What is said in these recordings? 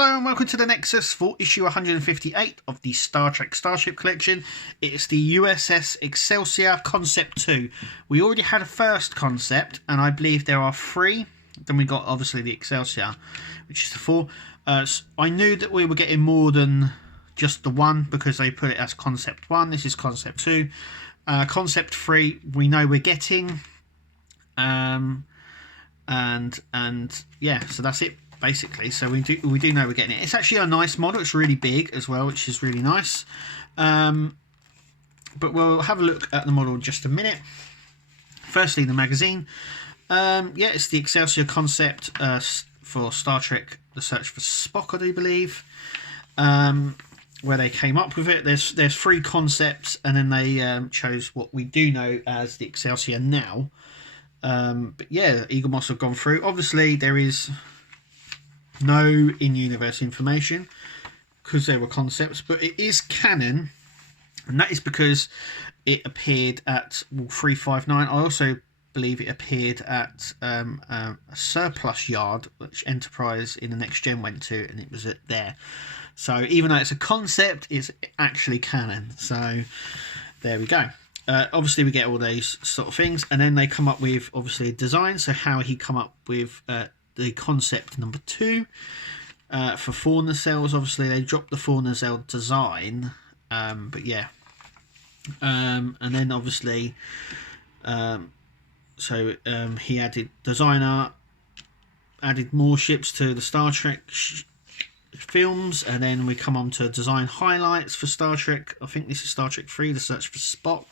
Hello and welcome to the Nexus for issue 158 of the Star Trek Starship Collection. It's the USS Excelsior Concept 2. We already had a first concept, and I believe there are 3. Then we got obviously the Excelsior, which is the 4. I knew that we were getting more than just the 1 because they put it as Concept 1. This is Concept 2. Concept 3 we know we're getting. And yeah, so that's it. Basically, so we do know we're getting it. It's actually a nice model. It's really big as well, which is really nice. But we'll have a look at the model in just a minute. Firstly, the magazine. Yeah, it's the Excelsior concept for Star Trek: The Search for Spock, I do believe. Where they came up with it. There's 3 concepts, and then they chose what we do know as the Excelsior now. But yeah, Eagle Moss have gone through. Obviously, there is no in-universe information because there were concepts, but it is canon, and that is because it appeared at 359. I also believe it appeared at a surplus yard which Enterprise in the Next Gen went to, and it was at there. So even though it's a concept, it's actually canon. So there we go. Obviously we get all these sort of things, and then they come up with obviously a design. So how he come up with the concept number 2 for 4 nacelles. Obviously they dropped the 4 nacelle design, but yeah, and then obviously he added designer, added more ships to the Star Trek films, and then we come on to design highlights for Star Trek. I think this is Star Trek 3, The Search for Spock.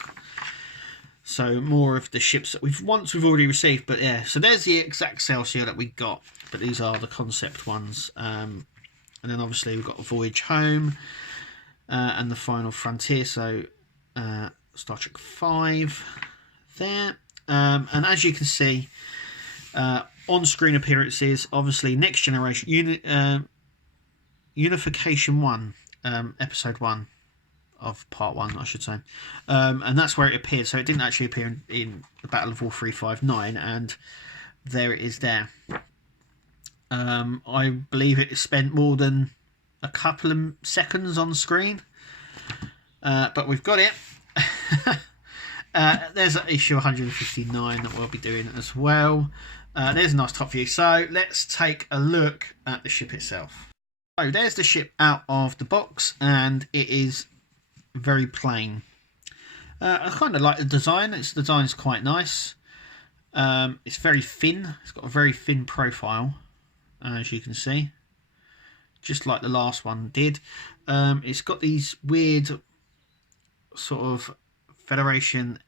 So more of the ships that we've already received, but yeah. So there's the exact Excelsior that we got, but these are the concept ones. And then obviously we've got Voyage Home and the Final Frontier. So Star Trek 5 there. And as you can see, on-screen appearances, obviously Next Generation Unification 1, Episode 1. Of part 1, I should say, and that's where it appeared. So it didn't actually appear in the Battle of War 359, and there it is there. I believe it spent more than a couple of seconds on screen, but we've got it. There's issue 159 that we'll be doing as well. There's a nice top view. So let's take a look at the ship itself. So there's the ship out of the box, and it is very plain. I kind of like the design. Its design is quite nice. It's very thin. It's got a very thin profile, as you can see, just like the last one did. It's got these weird sort of Federation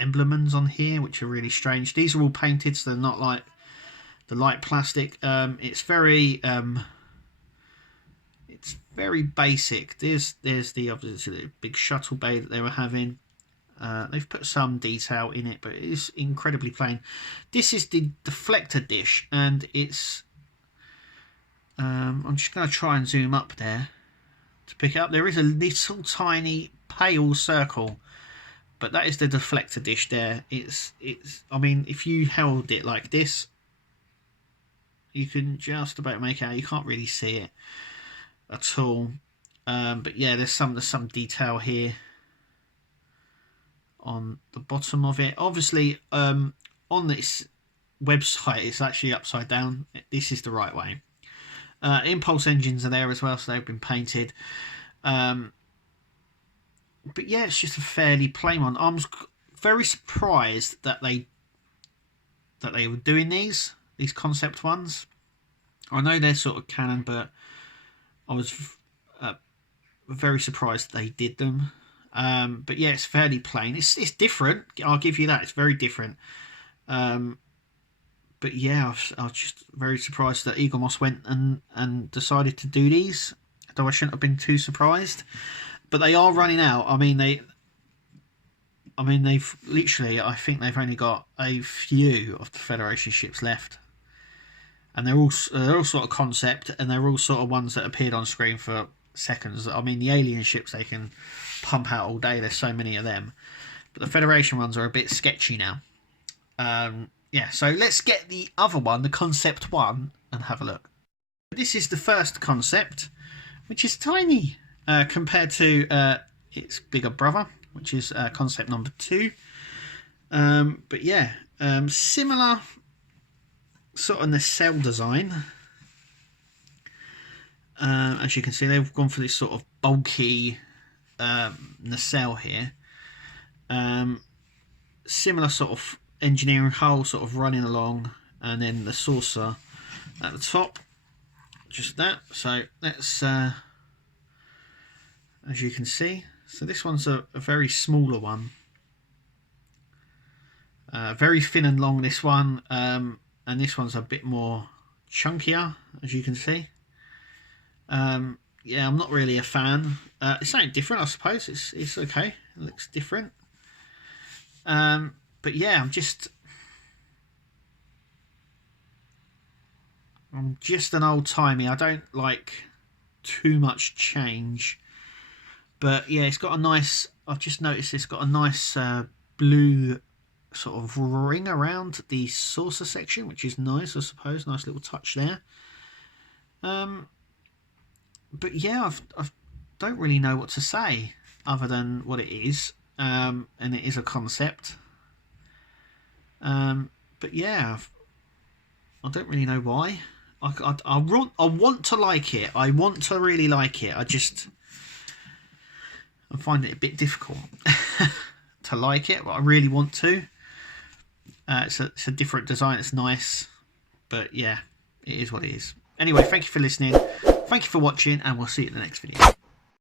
emblems on here, which are really strange. These are all painted, so they're not like the light plastic. It's very basic. There's the obviously big shuttle bay that they were having. They've put some detail in it, but it is incredibly plain. This is the Deflector Dish, and it's I'm just going to try and zoom up there to pick it up. There is a little tiny pale circle, but that is the Deflector Dish there. It's I mean, if you held it like this, you can just about make out. You can't really see it at all, but yeah, there's some detail here on the bottom of it. Obviously, on this website it's actually upside down. This is the right way. Impulse engines are there as well, so they've been painted. But yeah, it's just a fairly plain one. I'm very surprised that they were doing these concept ones. I know they're sort of canon, but I was very surprised they did them. But yeah, it's fairly plain. It's different. I'll give you that. It's very different. But yeah, I was just very surprised that Eagle Moss went and decided to do these. Though I shouldn't have been too surprised. But they are running out. I mean, they've literally. I think they've only got a few of the Federation ships left. And they're all sort of concept, and they're all sort of ones that appeared on screen for seconds. I mean, the alien ships they can pump out all day. There's so many of them, but the Federation ones are a bit sketchy now. Yeah, so let's get the other one, the concept 1, and have a look. This is the first concept, which is tiny compared to its bigger brother, which is concept number 2. But yeah, similar sort of nacelle design. As you can see, they've gone for this sort of bulky nacelle here. Similar sort of engineering hull sort of running along, and then the saucer at the top, just that. So that's as you can see, so this one's a very smaller one, very thin and long, this one, and this one's a bit more chunkier, as you can see. Yeah, I'm not really a fan. It's something different, I suppose. It's okay, it looks different. But yeah, I'm just an old-timey. I don't like too much change. But yeah, it's got a nice, I've just noticed it's got a nice blue sort of ring around the saucer section, which is nice, I suppose. Nice little touch there. But yeah, I don't really know what to say other than what it is. And it is a concept. But yeah, I don't really know why. I want to like it. I want to really like it. I find it a bit difficult to like it, but I really want to. It's a different design. It's nice, but yeah, it is what it is. Anyway, thank you for listening. Thank you for watching, and we'll see you in the next video.